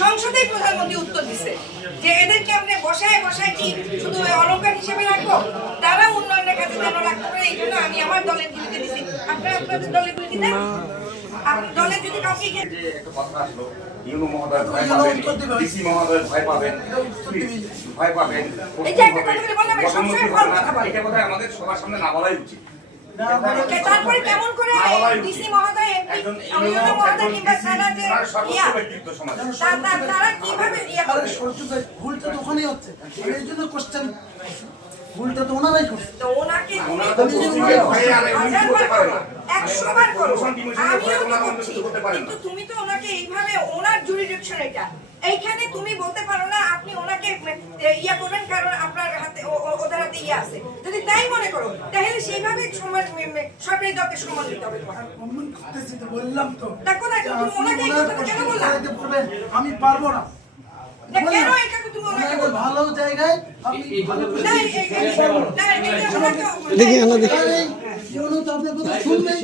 সংসদেই প্রধানমন্ত্রী উত্তর দিছে যে এদেরকে আপনি বসায় বসায় কি শুধু অলঙ্কার হিসেবে রাখবো, তারা উন্নয়নের কাছে যেন রাখতে পারে, এই জন্য আমি আমার দলের বিরুদ্ধে দিছি। আপনারা আপনাদের দলের বিরুদ্ধে দেন, আপনার দলের যদি কাউকে একটা কথা আসলো, ইউনো মহোদয় ভয় পাবেন, ডিসি মহোদয় ভয় পাবেন, ভয় পাবেন, এই যে একটা কথা বলে বললাম, সবসময় ফল কথা বলে। এটা কথা আমাদের সবার সামনে না বলাই উচিত। তারপরে কেমন করে ডিসি মহোদয়, এমপি ইউনো মহোদয় কিংবা সেনারের তারা কিভাবে আরে সহ্য করে ভুলটা তো ওখানেই হচ্ছে, এই জন্য কোশ্চেন ভুলটা তো ওনারাই করছে। তো ওনাকে ওনারা তো মুসলিমের ভয়ে আর এমনি করতে পারে না। 100 বার করো, মুসলিমের ভয়ে আমিও তো ওনারা করছি, করতে পারে না। কিন্তু তুমি তো ওনাকে এইভাবে ওনার জুরিডিকশন এটা এইখানে তুমি বলতে পারো না আপনি ওনাকে ইয়া করবেন কারণ আপনার হাতে ওদের হাতে ইয়া আছে। যদি তাই মনে করো তাহলে সেইভাবে সমাজ সরকারি দলকে সম্মান দিতে হবে তোমার। সম্মান করতেছি তো, বললাম তো। দেখো না তুমি ওনাকে এই কথাটা কেন বললা? আমি পারবো না। না কেন এটা তুমি ওনাকে বলবা? ভালো জায়গায় আপনি না এই না এটা ওনাকে দেখি আমরা দেখি এই, কেউ তো আপনার কথা শুনবেই।